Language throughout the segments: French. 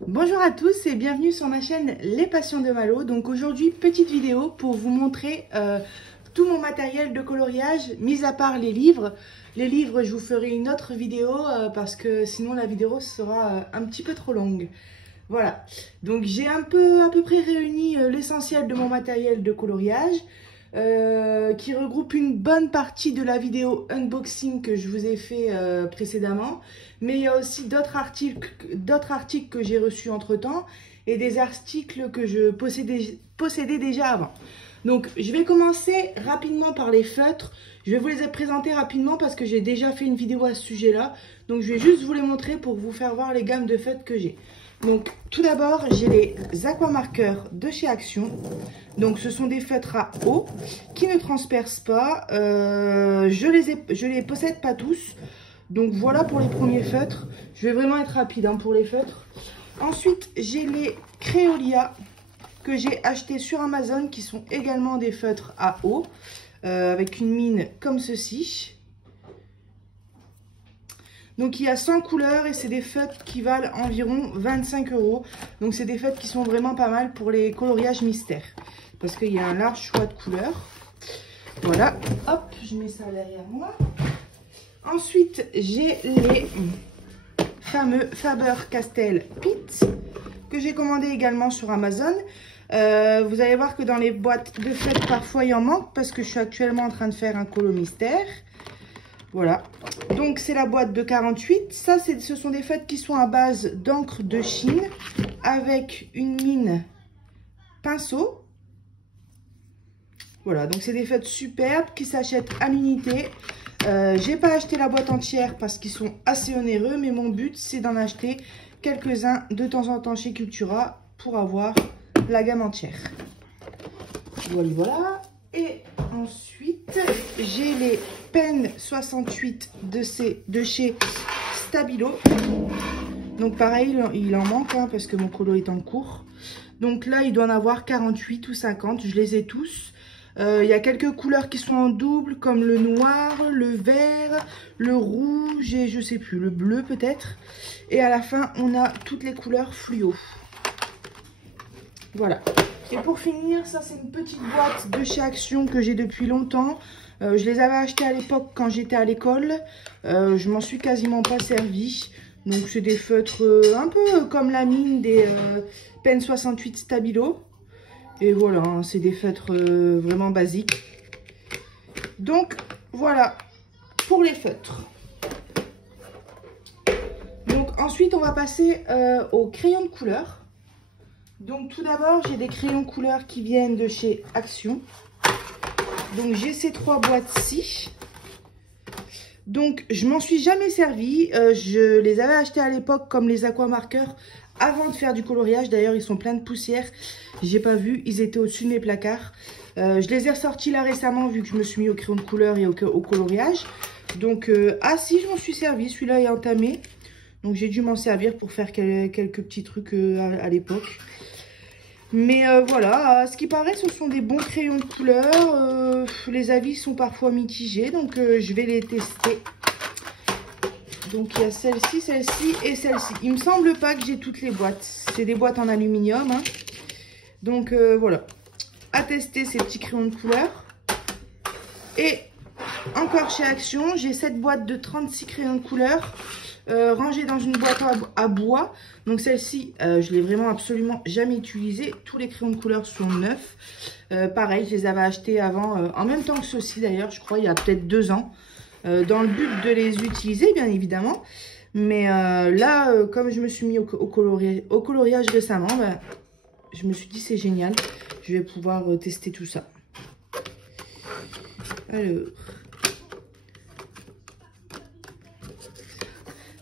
Bonjour à tous et bienvenue sur ma chaîne Les Passions de Malo. Donc aujourd'hui, petite vidéo pour vous montrer tout mon matériel de coloriage, mis à part les livres. Les livres, je vous ferai une autre vidéo parce que sinon la vidéo sera un petit peu trop longue. Voilà, donc j'ai à peu près réuni l'essentiel de mon matériel de coloriage qui regroupe une bonne partie de la vidéo unboxing que je vous ai fait précédemment. Mais il y a aussi d'autres articles que j'ai reçus entre temps et des articles que je possédais déjà avant. Donc je vais commencer rapidement par les feutres. Je vais vous les présenter rapidement parce que j'ai déjà fait une vidéo à ce sujet là. Donc je vais juste vous les montrer pour vous faire voir les gammes de feutres que j'ai. Donc tout d'abord j'ai les aquamarqueurs de chez Action. Donc ce sont des feutres à eau qui ne transpercent pas. Je les possède pas tous. Donc voilà pour les premiers feutres. Je vais vraiment être rapide pour les feutres. Ensuite j'ai les Crayolia que j'ai acheté sur Amazon qui sont également des feutres à eau avec une mine comme ceci. Donc il y a 100 couleurs et c'est des feutres qui valent environ 25 €. Donc c'est des feutres qui sont vraiment pas mal pour les coloriages mystères parce qu'il y a un large choix de couleurs. Voilà, hop, je mets ça derrière moi. Ensuite j'ai les fameux Faber-Castell Pitt que j'ai commandé également sur Amazon. Vous allez voir que dans les boîtes de feutres parfois il en manque parce que je suis actuellement en train de faire un colo mystère. Voilà, donc c'est la boîte de 48. Ça, ce sont des feutres qui sont à base d'encre de Chine avec une mine pinceau. Voilà, donc c'est des feutres superbes qui s'achètent à l'unité. J'ai pas acheté la boîte entière parce qu'ils sont assez onéreux, mais mon but c'est d'en acheter quelques-uns de temps en temps chez Cultura pour avoir la gamme entière. Voilà, voilà. Et ensuite, j'ai les Pen 68 de chez Stabilo. Donc pareil, il en manque parce que mon colo est en cours. Donc là, il doit en avoir 48 ou 50. Je les ai tous. Il y a quelques couleurs qui sont en double, comme le noir, le vert, le rouge et je sais plus, le bleu peut-être. Et à la fin, on a toutes les couleurs fluo. Voilà. Et pour finir, ça c'est une petite boîte de chez Action que j'ai depuis longtemps. Je les avais achetées à l'époque quand j'étais à l'école. Je m'en suis quasiment pas servi. Donc c'est des feutres un peu comme la mine des Pen 68 Stabilo. Et voilà, c'est des feutres vraiment basiques. Donc voilà pour les feutres. Donc ensuite on va passer aux crayons de couleur. Donc tout d'abord j'ai des crayons couleur qui viennent de chez Action. Donc j'ai ces trois boîtes-ci. Donc je m'en suis jamais servi. Je les avais achetés à l'époque comme les aquamarqueurs avant de faire du coloriage. D'ailleurs ils sont pleins de poussière. J'ai pas vu, ils étaient au-dessus de mes placards. Je les ai ressortis là récemment vu que je me suis mis au crayon de couleur et au coloriage. Donc ah si, je m'en suis servi, celui-là est entamé. Donc j'ai dû m'en servir pour faire quelques petits trucs à l'époque. Mais voilà, à ce qui paraît, ce sont des bons crayons de couleur. Les avis sont parfois mitigés, donc je vais les tester. Donc il y a celle-ci, celle-ci et celle-ci. Il me semble pas que j'ai toutes les boîtes. C'est des boîtes en aluminium. Donc voilà, à tester ces petits crayons de couleur. Et encore chez Action, j'ai cette boîte de 36 crayons de couleur. Rangée dans une boîte à bois. Donc celle-ci, je l'ai vraiment absolument jamais utilisée. Tous les crayons de couleur sont neufs. Pareil, je les avais achetés avant, en même temps que ceux-ci d'ailleurs, je crois, il y a peut-être 2 ans. Dans le but de les utiliser, bien évidemment. Mais là, comme je me suis mis au coloriage récemment, je me suis dit c'est génial. Je vais pouvoir tester tout ça. Alors...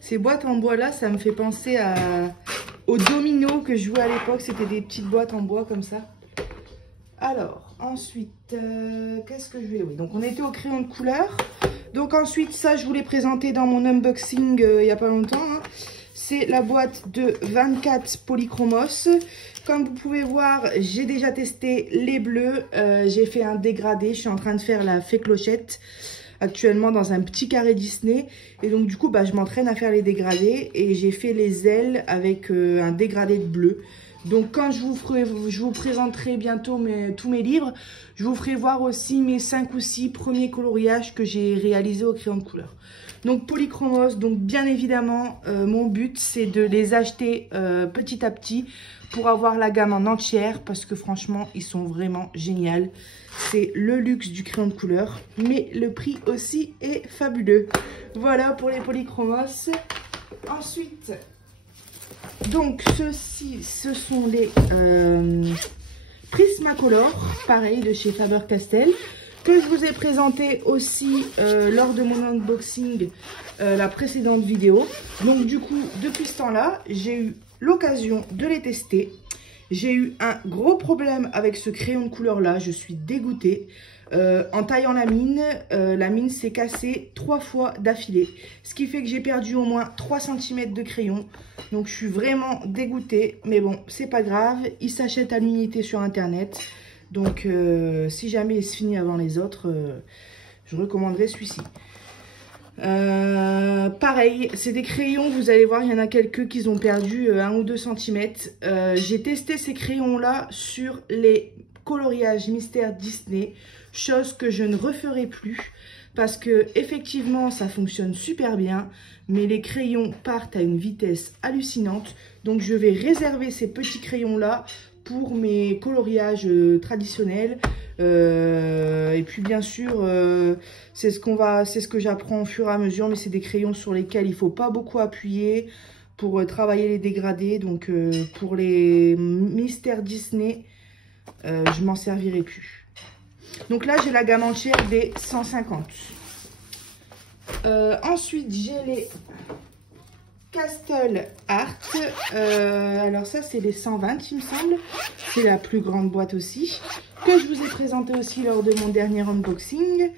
Ces boîtes en bois là, ça me fait penser aux dominos que je jouais à l'époque. C'était des petites boîtes en bois comme ça. Alors, ensuite, qu'est-ce que je vais... Oui, donc on était au crayon de couleur. Donc ensuite, ça, je vous l'ai présenté dans mon unboxing il n'y a pas longtemps. C'est la boîte de 24 polychromos. Comme vous pouvez voir, j'ai déjà testé les bleus. J'ai fait un dégradé. Je suis en train de faire la fée clochette. actuellement dans un petit carré Disney. Et donc du coup, bah, je m'entraîne à faire les dégradés. Et j'ai fait les ailes avec un dégradé de bleu. Donc quand je vous présenterai bientôt tous mes livres, je vous ferai voir aussi mes 5 ou 6 premiers coloriages que j'ai réalisés au crayon de couleur. Donc Polychromos, donc bien évidemment, mon but c'est de les acheter petit à petit pour avoir la gamme en entière parce que franchement, ils sont vraiment géniaux. C'est le luxe du crayon de couleur, mais le prix aussi est fabuleux. Voilà pour les Polychromos. Ensuite... donc ceux-ci, ce sont les Prismacolor, pareil de chez Faber-Castell, que je vous ai présenté aussi lors de mon unboxing la précédente vidéo. Donc du coup, depuis ce temps-là, j'ai eu l'occasion de les tester. J'ai eu un gros problème avec ce crayon de couleur là, je suis dégoûtée. En taillant la mine s'est cassée 3 fois d'affilée. Ce qui fait que j'ai perdu au moins 3 cm de crayon. Donc je suis vraiment dégoûtée. Mais bon, c'est pas grave. Il s'achète à l'unité sur internet. Donc si jamais il se finit avant les autres, je recommanderais celui-ci. Pareil, c'est des crayons, vous allez voir, il y en a quelques qui ont perdu 1 ou 2 cm. J'ai testé ces crayons là sur les coloriages Mystère Disney, chose que je ne referai plus parce que effectivement ça fonctionne super bien, mais les crayons partent à une vitesse hallucinante. Donc je vais réserver ces petits crayons là pour mes coloriages traditionnels. Et puis bien sûr c'est ce que j'apprends au fur et à mesure, mais c'est des crayons sur lesquels il faut pas beaucoup appuyer pour travailler les dégradés. Donc pour les Mystères Disney, je m'en servirai plus. Donc là j'ai la gamme entière des 150. Ensuite j'ai les Castle Art, alors ça c'est les 120 il me semble, c'est la plus grande boîte aussi, que je vous ai présenté aussi lors de mon dernier unboxing.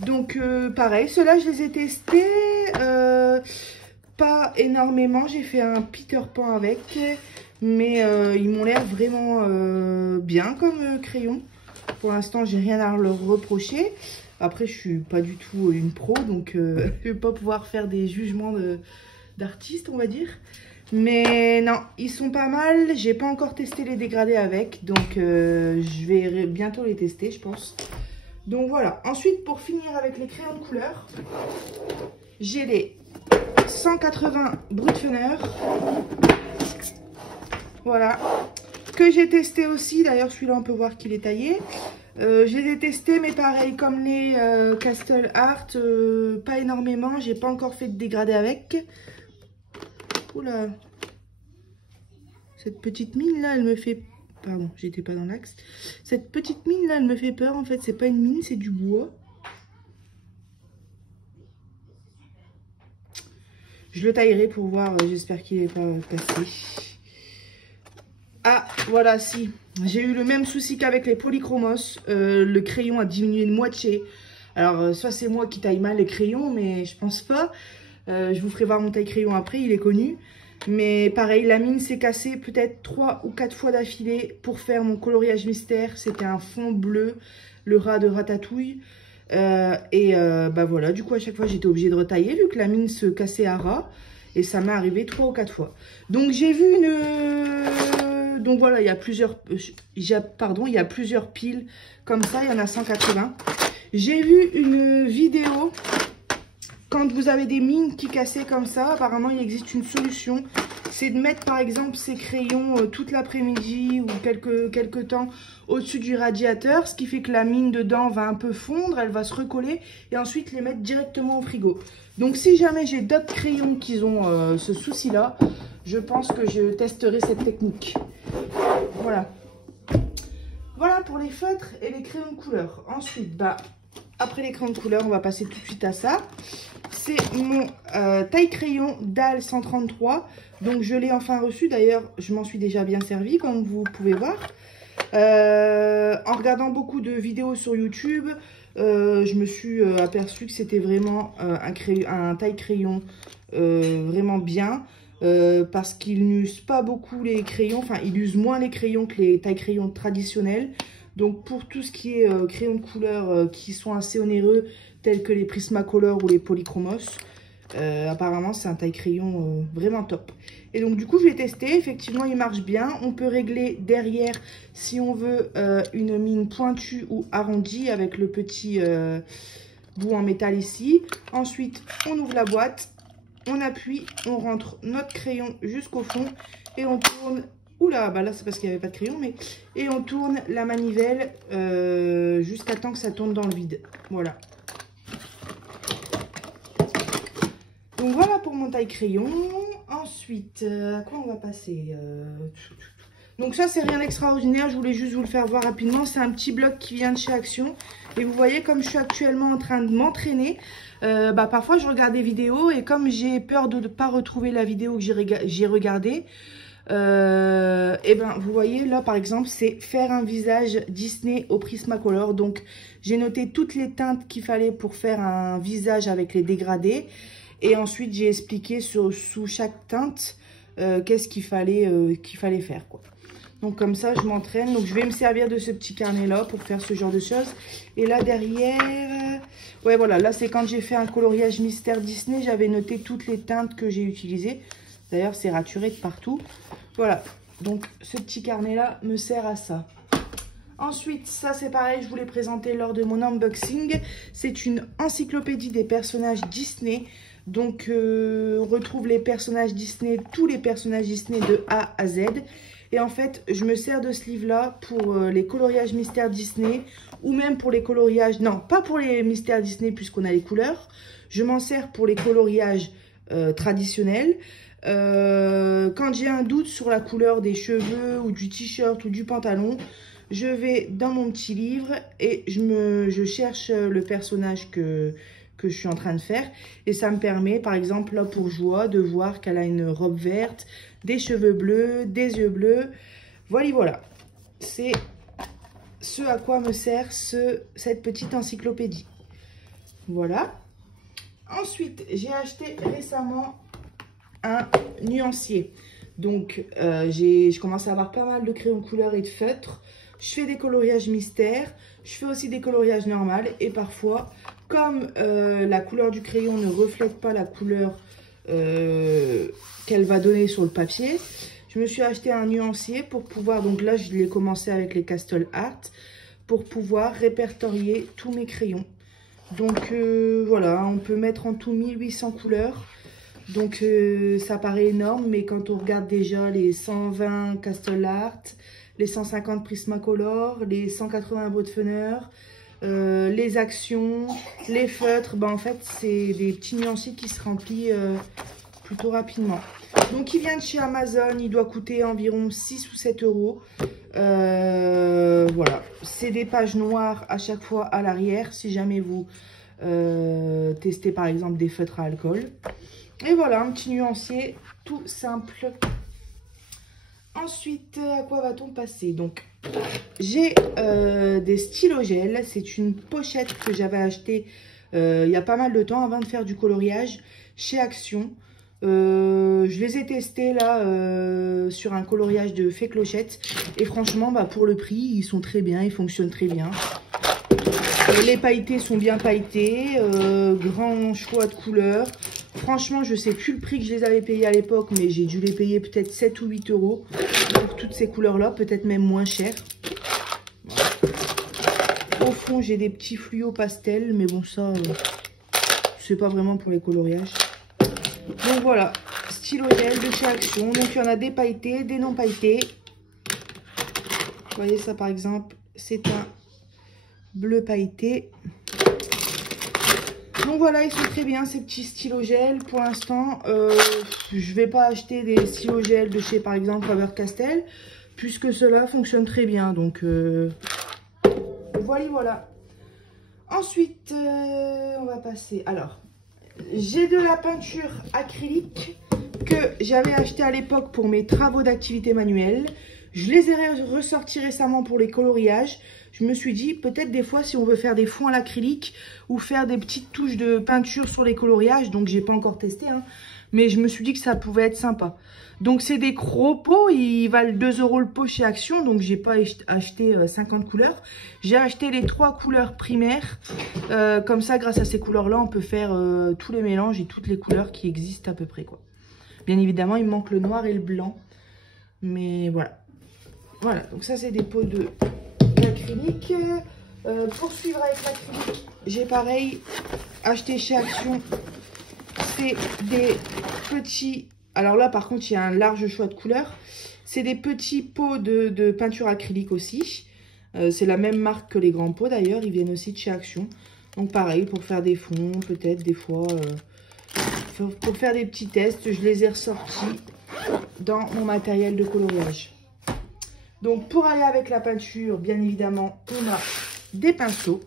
Donc pareil, ceux-là je les ai testés, pas énormément, j'ai fait un Peter Pan avec, mais ils m'ont l'air vraiment bien comme crayon. Pour l'instant j'ai rien à leur reprocher. Après je suis pas du tout une pro, donc je vais pas pouvoir faire des jugements d'artistes on va dire, mais non, ils sont pas mal. J'ai pas encore testé les dégradés avec, donc je vais bientôt les tester je pense. Donc voilà. Ensuite, pour finir avec les crayons de couleur, j'ai les 180 Brutfener, voilà, que j'ai testé aussi. D'ailleurs celui-là on peut voir qu'il est taillé. Je les ai testés, mais pareil comme les Castle Art, pas énormément. J'ai pas encore fait de dégradé avec. Oula, cette petite mine là, elle me fait... Pardon, j'étais pas dans l'axe. Cette petite mine là, elle me fait peur en fait. C'est pas une mine, c'est du bois. Je le taillerai pour voir, j'espère qu'il n'est pas cassé. Ah, voilà, si. J'ai eu le même souci qu'avec les Polychromos. Le crayon a diminué de moitié. Alors, soit c'est moi qui taille mal les crayons, mais je pense pas. Je vous ferai voir mon taille crayon après, il est connu. Mais pareil, la mine s'est cassée peut-être 3 ou 4 fois d'affilée pour faire mon coloriage mystère. C'était un fond bleu, le rat de Ratatouille. Bah voilà, du coup à chaque fois j'étais obligée de retailler vu que la mine se cassait à ras. Et ça m'est arrivé 3 ou 4 fois. Donc j'ai vu une... Donc voilà, il y a plusieurs... Pardon, il y a plusieurs piles comme ça, il y en a 180. J'ai vu une vidéo... Quand vous avez des mines qui cassaient comme ça, apparemment il existe une solution. C'est de mettre par exemple ces crayons toute l'après-midi ou quelques temps au-dessus du radiateur. Ce qui fait que la mine dedans va un peu fondre, elle va se recoller. Et ensuite les mettre directement au frigo. Donc si jamais j'ai d'autres crayons qui ont ce souci-là, je pense que je testerai cette technique. Voilà. Voilà pour les feutres et les crayons de couleur. Ensuite, bah... Après les crayons de couleur, on va passer tout de suite à ça. C'est mon taille crayon DAL 133. Donc je l'ai enfin reçu. D'ailleurs, je m'en suis déjà bien servi, comme vous pouvez voir. En regardant beaucoup de vidéos sur YouTube, je me suis aperçu que c'était vraiment un taille crayon vraiment bien. Parce qu'il n'use pas beaucoup les crayons. Enfin, il use moins les crayons que les taille crayons traditionnels. Donc pour tout ce qui est crayons de couleur qui sont assez onéreux, tels que les Prismacolor ou les Polychromos. Apparemment, c'est un taille-crayon vraiment top. Et donc, du coup, je l'ai testé. Effectivement, il marche bien. On peut régler derrière si on veut une mine pointue ou arrondie avec le petit bout en métal ici. Ensuite, on ouvre la boîte, on appuie, on rentre notre crayon jusqu'au fond et on tourne. Oula, bah là, c'est parce qu'il n'y avait pas de crayon, mais... Et on tourne la manivelle jusqu'à temps que ça tourne dans le vide. Voilà. Donc voilà pour mon taille-crayon. Ensuite, à quoi on va passer Donc ça, c'est rien d'extraordinaire. Je voulais juste vous le faire voir rapidement. C'est un petit bloc qui vient de chez Action. Et vous voyez, comme je suis actuellement en train de m'entraîner, parfois je regarde des vidéos. Et comme j'ai peur de ne pas retrouver la vidéo que j'ai regardée, vous voyez là par exemple c'est faire un visage Disney au Prismacolor. Donc j'ai noté toutes les teintes qu'il fallait pour faire un visage avec les dégradés et ensuite j'ai expliqué sous chaque teinte qu'est-ce qu'il fallait faire quoi. Donc comme ça je m'entraîne, donc je vais me servir de ce petit carnet là pour faire ce genre de choses. Et là derrière, ouais voilà, là c'est quand j'ai fait un coloriage mystère Disney, j'avais noté toutes les teintes que j'ai utilisées. D'ailleurs, c'est raturé de partout. Voilà. Donc, ce petit carnet-là me sert à ça. Ensuite, ça, c'est pareil. Je vous l'ai présenté lors de mon unboxing. C'est une encyclopédie des personnages Disney. Donc, on retrouve les personnages Disney, tous les personnages Disney de A à Z. Et en fait, je me sers de ce livre-là pour les coloriages mystères Disney. Ou même pour les coloriages... Non, pas pour les mystères Disney puisqu'on a les couleurs. Je m'en sers pour les coloriages traditionnels. Quand j'ai un doute sur la couleur des cheveux ou du t-shirt ou du pantalon, je vais dans mon petit livre et je cherche le personnage que je suis en train de faire. Et ça me permet, par exemple, là pour Joie, de voir qu'elle a une robe verte, des cheveux bleus, des yeux bleus. Voilà. C'est ce à quoi me sert cette petite encyclopédie. Voilà. Ensuite, j'ai acheté récemment un nuancier. Donc, je commence à avoir pas mal de crayons couleur et de feutres. Je fais des coloriages mystères. Je fais aussi des coloriages normaux. Et parfois, comme la couleur du crayon ne reflète pas la couleur qu'elle va donner sur le papier, je me suis acheté un nuancier pour pouvoir... Donc là, je l'ai commencé avec les Castle Art pour pouvoir répertorier tous mes crayons. Donc voilà, on peut mettre en tout 1800 couleurs. Donc ça paraît énorme, mais quand on regarde déjà les 120 Castle Art, les 150 Prismacolor, les 180 Boatfunner, les actions, les feutres, en fait c'est des petits nuanciers qui se remplissent plutôt rapidement. Donc il vient de chez Amazon, il doit coûter environ 6 ou 7 euros. Voilà, c'est des pages noires à chaque fois à l'arrière si jamais vous testez par exemple des feutres à alcool. Et voilà, un petit nuancier tout simple. Ensuite, à quoi va-t-on passer? Donc, j'ai des stylogels. C'est une pochette que j'avais achetée il y a pas mal de temps avant de faire du coloriage chez Action. Je les ai testés là sur un coloriage de fée clochette. Et franchement, pour le prix, ils sont très bien, ils fonctionnent très bien. Les pailletés sont bien pailletés, grand choix de couleurs. Franchement, je sais plus le prix que je les avais payés à l'époque, mais j'ai dû les payer peut-être 7 ou 8 euros pour toutes ces couleurs-là, peut-être même moins cher. Voilà. Au fond, j'ai des petits fluos pastels, mais bon, ça, c'est pas vraiment pour les coloriages. Donc voilà, stylo gel de chez Action. Donc il y en a des pailletés, des non pailletés. Vous voyez ça par exemple, c'est un bleu pailleté. Donc voilà, ils sont très bien ces petits stylos gel. Pour l'instant, je vais pas acheter des stylos gel de chez par exemple Faber-Castell, puisque cela fonctionne très bien. Donc voilà. Ensuite, on va passer. Alors, j'ai de la peinture acrylique que j'avais acheté à l'époque pour mes travaux d'activité manuelle. Je les ai ressortis récemment pour les coloriages. Je me suis dit, peut-être des fois, si on veut faire des fonds à l'acrylique ou faire des petites touches de peinture sur les coloriages, donc j'ai pas encore testé, hein, mais je me suis dit que ça pouvait être sympa. Donc c'est des gros pots, ils valent 2 € le pot chez Action, donc j'ai pas acheté 50 couleurs. J'ai acheté les 3 couleurs primaires, comme ça grâce à ces couleurs-là, on peut faire tous les mélanges et toutes les couleurs qui existent à peu près, quoi. Bien évidemment, il manque le noir et le blanc, mais voilà. Voilà, donc ça c'est des pots d'acrylique. Pour suivre avec l'acrylique, j'ai pareil acheté chez Action. C'est des petits... Alors là par contre il y a un large choix de couleurs. C'est des petits pots de peinture acrylique aussi. C'est la même marque que les grands pots d'ailleurs. Ils viennent aussi de chez Action. Donc pareil pour faire des fonds, peut-être des fois. Pour faire des petits tests, je les ai ressortis dans mon matériel de coloriage. Donc pour aller avec la peinture, bien évidemment, on a des pinceaux.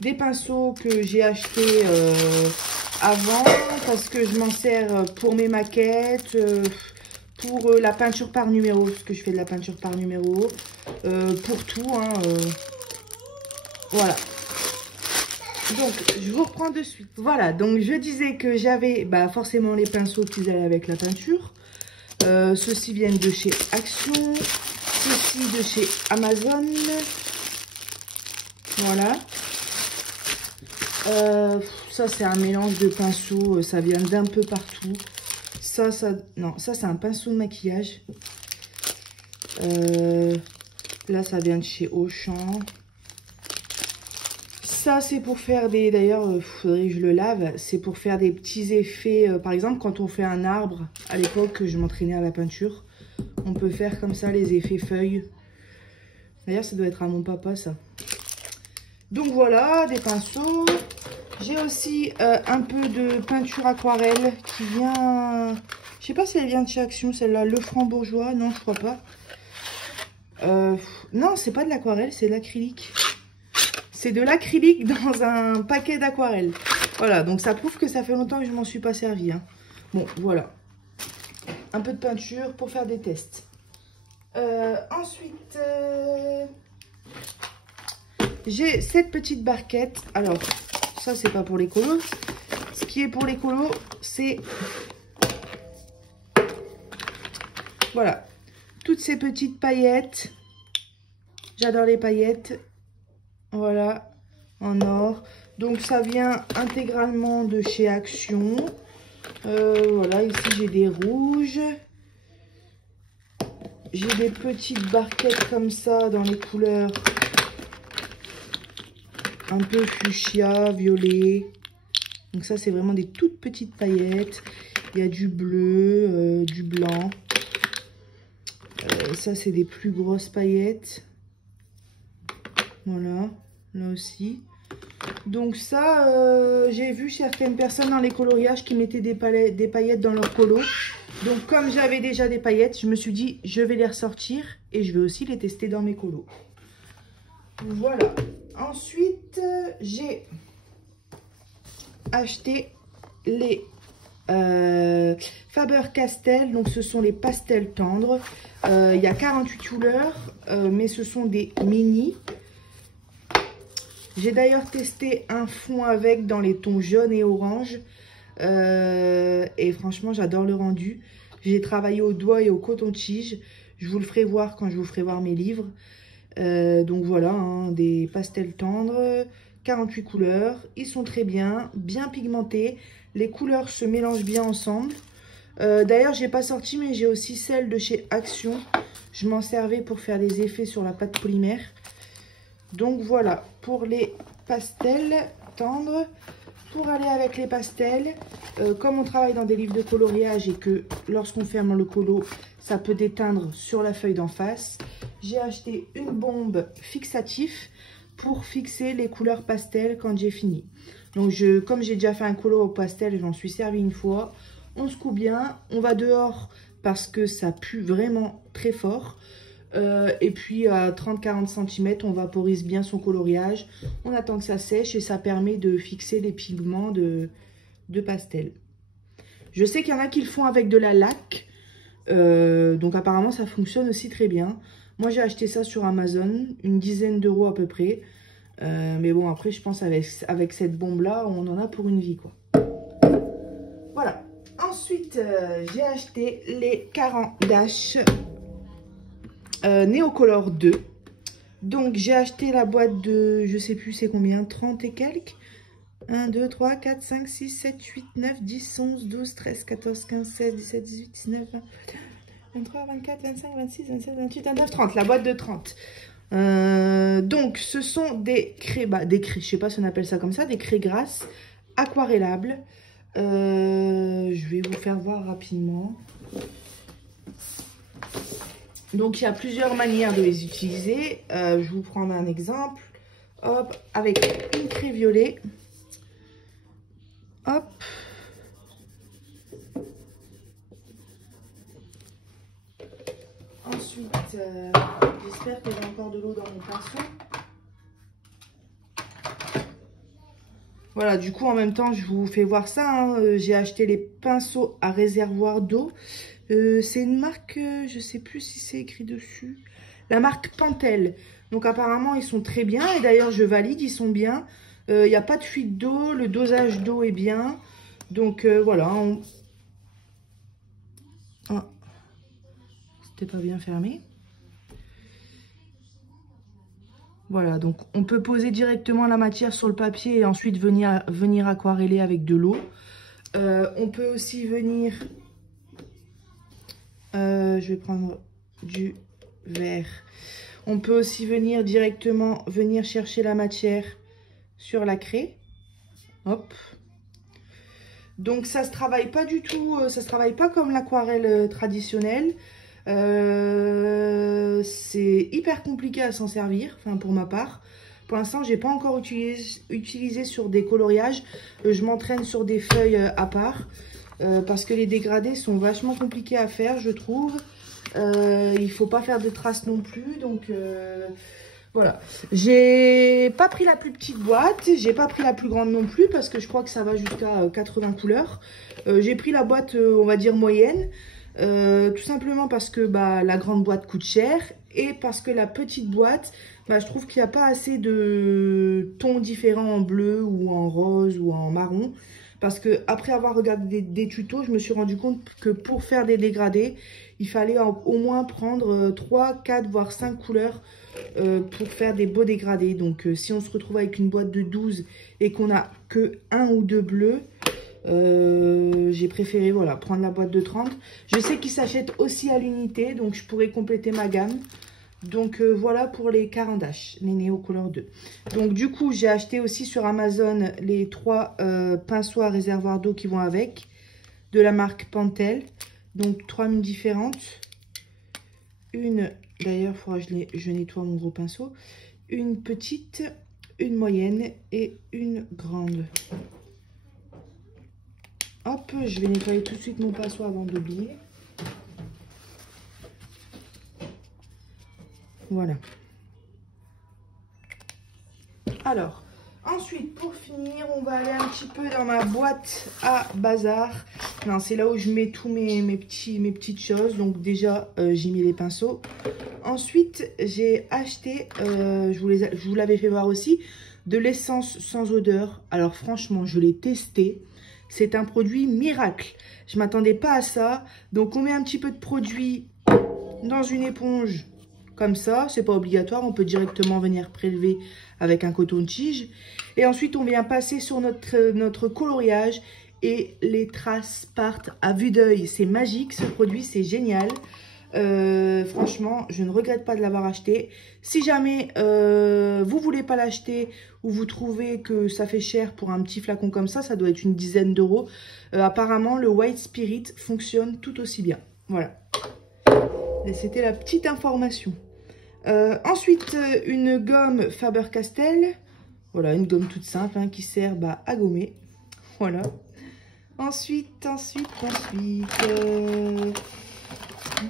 Des pinceaux que j'ai achetés avant parce que je m'en sers pour mes maquettes, pour la peinture par numéro, parce que je fais de la peinture par numéro, pour tout, hein, voilà. Donc je vous reprends de suite. Voilà, donc je disais que j'avais forcément les pinceaux qui allaient avec la peinture. Ceux-ci viennent de chez Action. Ceci de chez Amazon. Voilà. Ça c'est un mélange de pinceaux. Ça vient d'un peu partout. Non, ça c'est un pinceau de maquillage. Là ça vient de chez Auchan. Ça c'est pour faire des... D'ailleurs, il faudrait que je le lave. C'est pour faire des petits effets. Par exemple, quand on fait un arbre, à l'époque, je m'entraînais à la peinture. On peut faire comme ça les effets feuilles. D'ailleurs, ça doit être à mon papa, ça. Donc voilà, des pinceaux. J'ai aussi un peu de peinture aquarelle qui vient... Je sais pas si elle vient de chez Action, celle-là. Le Franc-Bourgeois. Non, je crois pas. Non, c'est pas de l'aquarelle, c'est de l'acrylique. C'est de l'acrylique dans un paquet d'aquarelle. Voilà, donc ça prouve que ça fait longtemps que je m'en suis pas servi, hein. Bon, voilà. Un peu de peinture pour faire des tests. Ensuite, j'ai cette petite barquette. Alors, ça, c'est pas pour les colos. Ce qui est pour les colos, c'est... Voilà. Toutes ces petites paillettes. J'adore les paillettes. Voilà. En or. Donc, ça vient intégralement de chez Action. Voilà, ici, j'ai des rouges. J'ai des petites barquettes comme ça dans les couleurs un peu fuchsia, violet. Donc ça, c'est vraiment des toutes petites paillettes. Il y a du bleu, du blanc. Ça, c'est des plus grosses paillettes. Voilà, là aussi. Donc ça, j'ai vu certaines personnes dans les coloriages qui mettaient des paillettes dans leur colo. Donc comme j'avais déjà des paillettes, je me suis dit, je vais les ressortir et je vais aussi les tester dans mes colos. Voilà. Ensuite, j'ai acheté les Faber-Castell. Donc ce sont les pastels tendres. Il y a 48 couleurs, mais ce sont des mini. J'ai d'ailleurs testé un fond avec dans les tons jaune et orange. Et franchement, j'adore le rendu. J'ai travaillé au doigt et au coton-tige. Je vous le ferai voir quand je vous ferai voir mes livres. Donc voilà, hein, des pastels tendres, 48 couleurs. Ils sont très bien pigmentés. Les couleurs se mélangent bien ensemble. D'ailleurs, j'ai pas sorti, mais j'ai aussi celle de chez Action. Je m'en servais pour faire des effets sur la pâte polymère. Donc voilà, pour les pastels tendres. Pour aller avec les pastels, comme on travaille dans des livres de coloriage et que lorsqu'on ferme le colo, ça peut déteindre sur la feuille d'en face, j'ai acheté une bombe fixatif pour fixer les couleurs pastel quand j'ai fini. Donc comme j'ai déjà fait un colo au pastel, j'en suis servi une fois. On se coupe bien, on va dehors parce que ça pue vraiment très fort. Et puis à 30-40 cm, on vaporise bien son coloriage. On attend que ça sèche et ça permet de fixer les pigments de pastel. Je sais qu'il y en a qui le font avec de la laque. Donc apparemment ça fonctionne aussi très bien. Moi, j'ai acheté ça sur Amazon, une dizaine d'euros à peu près. Mais bon, après, je pense avec cette bombe-là, on en a pour une vie, quoi. Voilà. Ensuite, j'ai acheté les Caran-d'Ache Neocolor 2. Donc, j'ai acheté la boîte de, je sais plus c'est combien, 30 et quelques. 1, 2, 3, 4, 5, 6, 7, 8, 9, 10, 11, 12, 13, 14, 15, 16, 17, 18, 19, 20, 23, 24, 25, 26, 27, 28, 29, 30. La boîte de 30. Donc, ce sont des craies, je sais pas si on appelle ça comme ça, des craies grasses aquarellables. Je vais vous faire voir rapidement. Donc, il y a plusieurs manières de les utiliser. Je vais vous prendre un exemple. Hop, avec une craie violet. Hop. Ensuite, j'espère qu'il y a encore de l'eau dans mon pinceau. Voilà, du coup, en même temps, je vous fais voir ça. Hein. J'ai acheté les pinceaux à réservoir d'eau. C'est une marque, je sais plus si c'est écrit dessus. La marque Pentel. Donc, apparemment, ils sont très bien. Et d'ailleurs, je valide, ils sont bien. Il n'y a pas de fuite d'eau. Le dosage d'eau est bien. Donc, voilà. Ah, c'était pas bien fermé. Voilà, donc on peut poser directement la matière sur le papier et ensuite venir aquareller avec de l'eau. On peut aussi venir... je vais prendre du vert. On peut aussi venir directement chercher la matière sur la craie. Hop. Donc ça se travaille pas du tout, ça se travaille pas comme l'aquarelle traditionnelle. C'est hyper compliqué à s'en servir, enfin pour ma part. Pour l'instant, j'ai pas encore utilisé sur des coloriages. Je m'entraîne sur des feuilles à part parce que les dégradés sont vachement compliqués à faire, je trouve. Il faut pas faire de traces non plus, donc voilà. J'ai pas pris la plus petite boîte, j'ai pas pris la plus grande non plus parce que je crois que ça va jusqu'à 80 couleurs. J'ai pris la boîte, on va dire moyenne. Tout simplement parce que la grande boîte coûte cher et parce que la petite boîte, je trouve qu'il n'y a pas assez de tons différents en bleu ou en rose ou en marron. Parce que après avoir regardé des tutos, je me suis rendu compte que pour faire des dégradés, il fallait au moins prendre 3, 4, voire 5 couleurs pour faire des beaux dégradés. Donc si on se retrouve avec une boîte de 12 et qu'on n'a que 1 ou 2 bleus, j'ai préféré voilà, prendre la boîte de 30. Je sais qu'ils s'achètent aussi à l'unité, donc je pourrais compléter ma gamme. Donc voilà pour les Caran-d'Ache, les Neocolor 2. Donc du coup, j'ai acheté aussi sur Amazon les 3 pinceaux à réservoir d'eau qui vont avec, de la marque Pentel. Donc 3 mines différentes. Une, d'ailleurs, il faudra que je nettoie mon gros pinceau. Une petite, une moyenne et une grande. Hop, je vais nettoyer tout de suite mon pinceau avant d'oublier. Voilà. Alors, ensuite, pour finir, on va aller un petit peu dans ma boîte à bazar. Non, c'est là où je mets tous mes petites choses. Donc déjà, j'ai mis les pinceaux. Ensuite, j'ai acheté, je vous l'avais fait voir aussi, de l'essence sans odeur. Alors franchement, je l'ai testé. C'est un produit miracle. Je ne m'attendais pas à ça. Donc, on met un petit peu de produit dans une éponge comme ça. C'est pas obligatoire. On peut directement venir prélever avec un coton-tige. Et ensuite, on vient passer sur notre coloriage. Et les traces partent à vue d'œil. C'est magique, ce produit. C'est génial. Franchement, je ne regrette pas de l'avoir acheté. Si jamais vous voulez pas l'acheter ou vous trouvez que ça fait cher pour un petit flacon comme ça doit être une dizaine d'euros. Apparemment, le White Spirit fonctionne tout aussi bien. Voilà. C'était la petite information. Ensuite, une gomme Faber-Castell. Voilà, une gomme toute simple hein, qui sert à gommer. Voilà. Ensuite.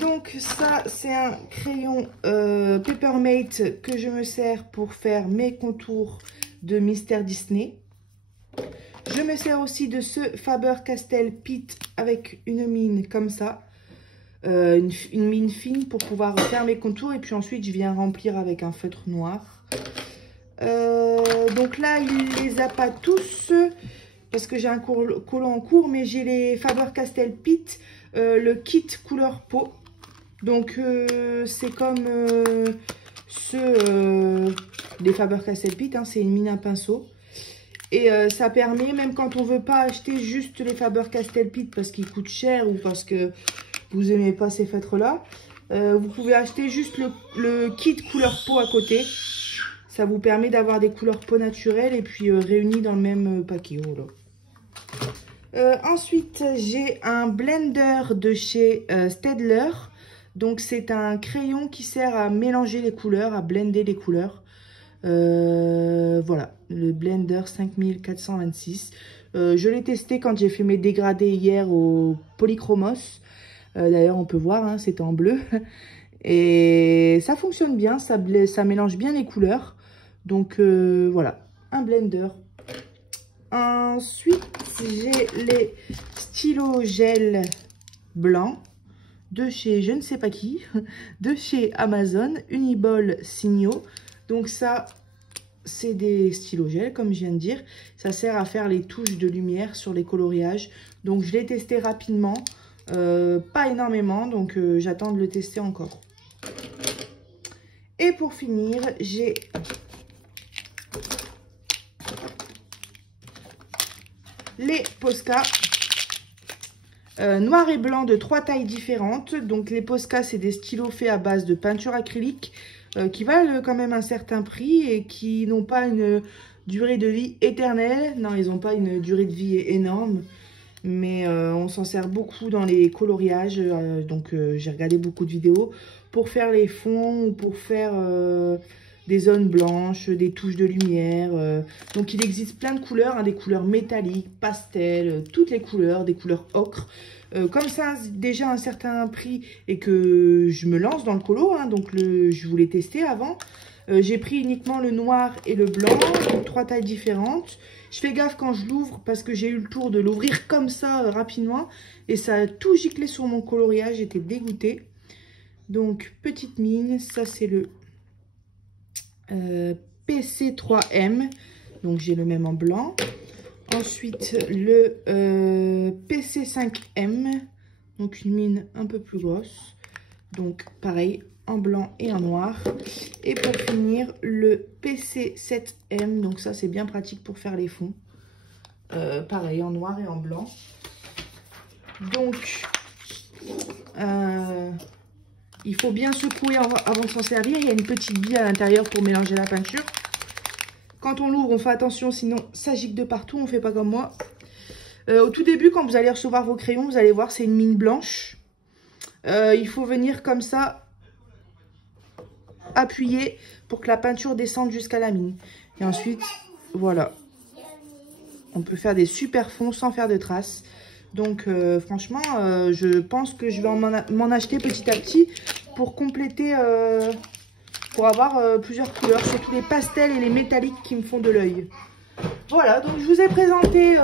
Donc ça, c'est un crayon Papermate que je me sers pour faire mes contours de Mister Disney. Je me sers aussi de ce Faber-Castell Pit avec une mine comme ça. une mine fine pour pouvoir faire mes contours. Et puis ensuite, je viens remplir avec un feutre noir. Donc là, il les a pas tous parce que j'ai un colo en cours, mais j'ai les Faber-Castell Pitt, le kit couleur peau. Donc c'est comme les Faber-Castell Pitt, hein, c'est une mine à pinceau. Et ça permet, même quand on veut pas acheter juste les Faber-Castell Pitt parce qu'ils coûtent cher ou parce que vous aimez pas ces feutres-là, vous pouvez acheter juste le kit couleur peau à côté. Ça vous permet d'avoir des couleurs peau naturelles et puis réunies dans le même paquet. Oh là. Ensuite, j'ai un blender de chez Staedtler. Donc, c'est un crayon qui sert à mélanger les couleurs, à blender les couleurs. Voilà, le Blender 5426. Je l'ai testé quand j'ai fait mes dégradés hier au Polychromos. D'ailleurs, on peut voir, hein, c'était en bleu. Et ça fonctionne bien, ça mélange bien les couleurs. Donc, voilà, un blender. Ensuite, j'ai les stylos gel blancs de chez je ne sais pas qui, de chez Amazon, Uniball Signo. Donc ça, c'est des stylos gel, comme je viens de dire. Ça sert à faire les touches de lumière sur les coloriages. Donc je l'ai testé rapidement, pas énormément, donc j'attends de le tester encore. Et pour finir, j'ai les Posca noir et blanc de 3 tailles différentes. Donc les Posca, c'est des stylos faits à base de peinture acrylique qui valent quand même un certain prix et qui n'ont pas une durée de vie éternelle. Non, ils n'ont pas une durée de vie énorme, mais on s'en sert beaucoup dans les coloriages. Donc j'ai regardé beaucoup de vidéos pour faire les fonds ou pour faire des zones blanches, des touches de lumière. Donc il existe plein de couleurs, hein, des couleurs métalliques, pastel, toutes les couleurs, des couleurs ocre. Comme ça déjà un certain prix et que je me lance dans le colo, hein, donc je voulais tester avant. J'ai pris uniquement le noir et le blanc, donc 3 tailles différentes. Je fais gaffe quand je l'ouvre parce que j'ai eu le tour de l'ouvrir comme ça rapidement. Et ça a tout giclé sur mon coloriage, j'étais dégoûtée. Donc petite mine, ça c'est le PC3M, donc j'ai le même en blanc. Ensuite le PC5M, donc une mine un peu plus grosse, donc pareil en blanc et en noir. Et pour finir le PC7M, donc ça c'est bien pratique pour faire les fonds, pareil en noir et en blanc. Donc il faut bien secouer avant de s'en servir. Il y a une petite bille à l'intérieur pour mélanger la peinture. Quand on l'ouvre, on fait attention, sinon ça gicle de partout. On ne fait pas comme moi. Au tout début, quand vous allez recevoir vos crayons, vous allez voir, c'est une mine blanche. Il faut venir comme ça, appuyer pour que la peinture descende jusqu'à la mine. Et ensuite, voilà. On peut faire des super fonds sans faire de traces. Donc franchement, je pense que je vais m'en acheter petit à petit pour compléter, pour avoir plusieurs couleurs, surtout les pastels et les métalliques qui me font de l'œil. Voilà, donc je vous ai présenté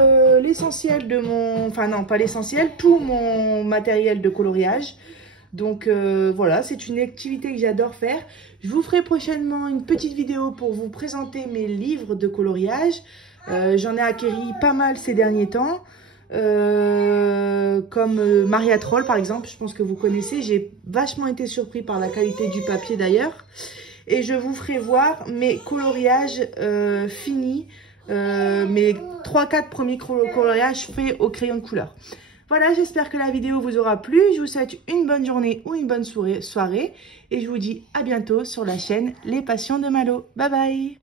l'essentiel de mon... Enfin non, pas l'essentiel, tout mon matériel de coloriage. Donc voilà, c'est une activité que j'adore faire. Je vous ferai prochainement une petite vidéo pour vous présenter mes livres de coloriage. J'en ai acquéri pas mal ces derniers temps. Comme Maria Troll par exemple, je pense que vous connaissez. J'ai vachement été surpris par la qualité du papier d'ailleurs. Et je vous ferai voir mes coloriages finis, mes 3-4 premiers coloriages faits au crayon de couleur. Voilà, j'espère que la vidéo vous aura plu. Je vous souhaite une bonne journée ou une bonne soirée. Et je vous dis à bientôt sur la chaîne Les Passions de Malo. Bye bye!